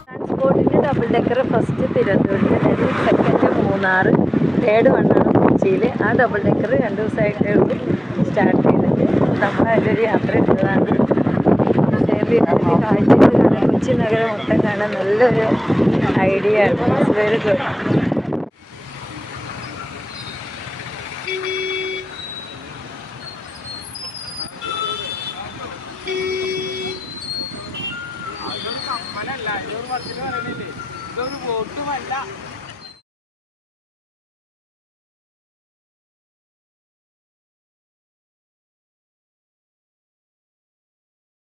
ട്രാൻസ്പോർട്ടിൻ്റെ double decker first തിരുവനന്തപുരത്ത്, second Munnar, third വണ്ണാണ് കൊച്ചിയിൽ. ആ ഡബിൾ ഡെക്കർ 2 ദിവസമായിട്ടേ ഉള്ളൂ സ്റ്റാർട്ട് ചെയ്തിട്ട്. നമ്മൾ അതിലൊരു യാത്ര എടുത്തതാണ്. കാഴ്ചകൾ കാണാൻ, കൊച്ചി നഗരം മൊത്തം കാണാൻ നല്ലൊരു ഐഡിയ ആണ്. It's very good. ഇതൊരു ബോട്ടുമല്ല.